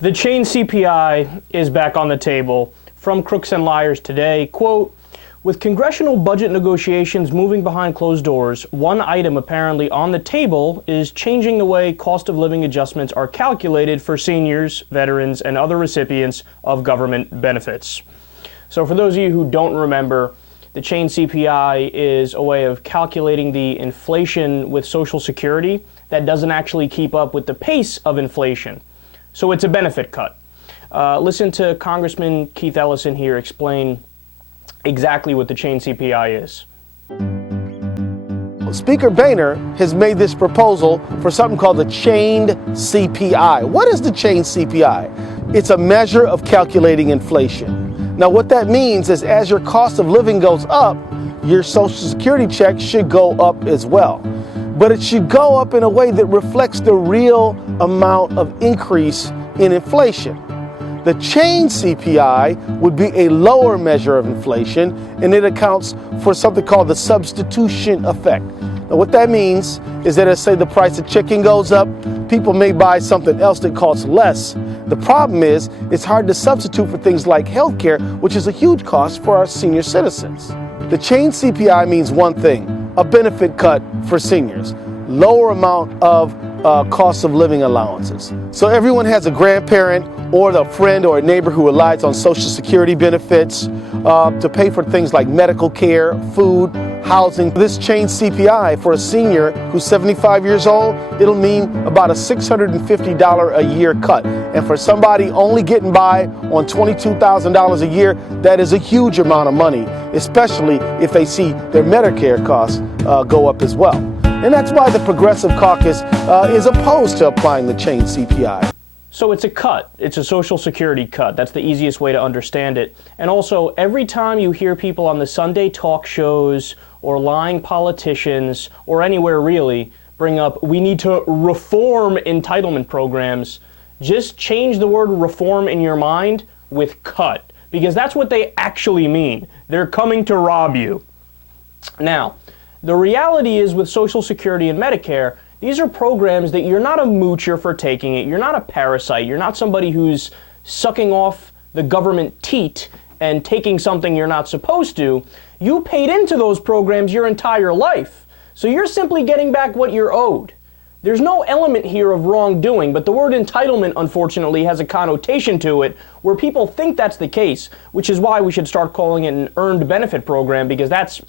The chain CPI is back on the table. From Crooks and Liars today, quote, with congressional budget negotiations moving behind closed doors, one item apparently on the table is changing the way cost of living adjustments are calculated for seniors, veterans, and other recipients of government benefits. So for those of you who don't remember, the chain CPI is a way of calculating the inflation with Social Security that doesn't actually keep up with the pace of inflation. So it's a benefit cut. Listen to Congressman Keith Ellison here explain exactly what the chain CPI is. Speaker Boehner has made this proposal for something called the chained CPI. What is the chained CPI? It's a measure of calculating inflation. Now what that means is as your cost of living goes up, your Social Security check should go up as well. But it should go up in a way that reflects the real amount of increase in inflation. The chain CPI would be a lower measure of inflation, and it accounts for something called the substitution effect. Now what that means is that as say the price of chicken goes up, people may buy something else that costs less. The problem is it's hard to substitute for things like healthcare, which is a huge cost for our senior citizens. The chain CPI means one thing: a benefit cut for seniors, lower amount of cost of living allowances. So everyone has a grandparent or a friend or a neighbor who relies on Social Security benefits to pay for things like medical care, food, housing. This chain CPI for a senior who's 75 years old, it'll mean about a $650 a year cut. And for somebody only getting by on $22,000 a year, that is a huge amount of money, especially if they see their Medicare costs go up as well. And that's why the Progressive Caucus is opposed to applying the chain CPI. So it's a cut. It's a Social Security cut. That's the easiest way to understand it. And also, every time you hear people on the Sunday talk shows or lying politicians or anywhere really bring up, we need to reform entitlement programs, just change the word reform in your mind with cut, because that's what they actually mean. They're coming to rob you. Now, the reality is with Social Security and Medicare, these are programs that you're not a moocher for taking it. You're not a parasite. You're not somebody who's sucking off the government teat and taking something you're not supposed to. You paid into those programs your entire life. So you're simply getting back what you're owed. There's no element here of wrongdoing, but the word entitlement, unfortunately, has a connotation to it where people think that's the case, which is why we should start calling it an earned benefit program, because that's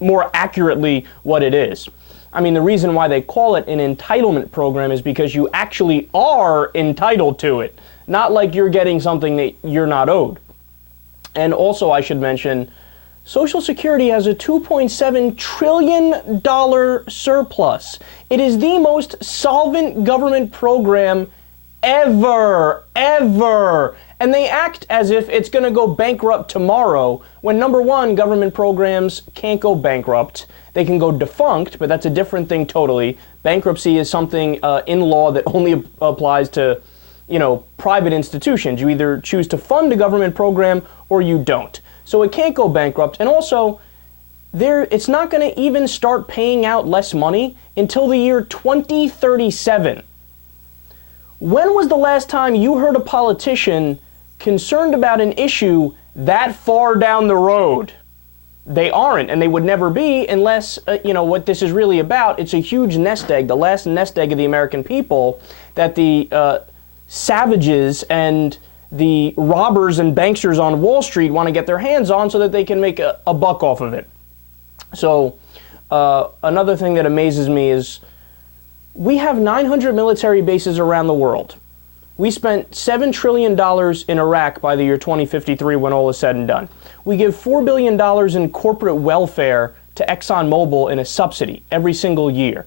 more accurately what it is. I mean, the reason why they call it an entitlement program is because you actually are entitled to it, not like you're getting something that you're not owed. And also, I should mention, Social Security has a $2.7 trillion surplus. It is the most solvent government program ever. And they act as if it's going to go bankrupt tomorrow, when number one, government programs can't go bankrupt. They can go defunct, but that's a different thing totally. Bankruptcy is something in law that only applies to, private institutions. You either choose to fund a government program or you don't. So it can't go bankrupt. And also, it's not going to even start paying out less money until the year 2037. When was the last time you heard a politician concerned about an issue that far down the road? They aren't, and they would never be unless, what this is really about. It's a huge nest egg, the last nest egg of the American people that the savages and the robbers and banksters on Wall Street want to get their hands on so that they can make a buck off of it. So another thing that amazes me is we have 900 military bases around the world. We spent $7 trillion in Iraq by the year 2053 when all is said and done. We give $4 billion in corporate welfare to ExxonMobil in a subsidy every single year.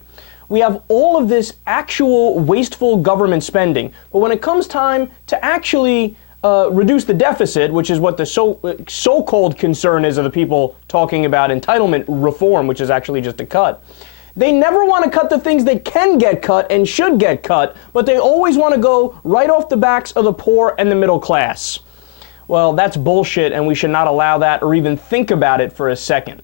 We have all of this actual wasteful government spending, but when it comes time to actually reduce the deficit, which is what the so-called concern is of the people talking about entitlement reform, which is actually just a cut, they never want to cut the things that can get cut and should get cut, but they always want to go right off the backs of the poor and the middle class. Well, that's bullshit, and we should not allow that or even think about it for a second.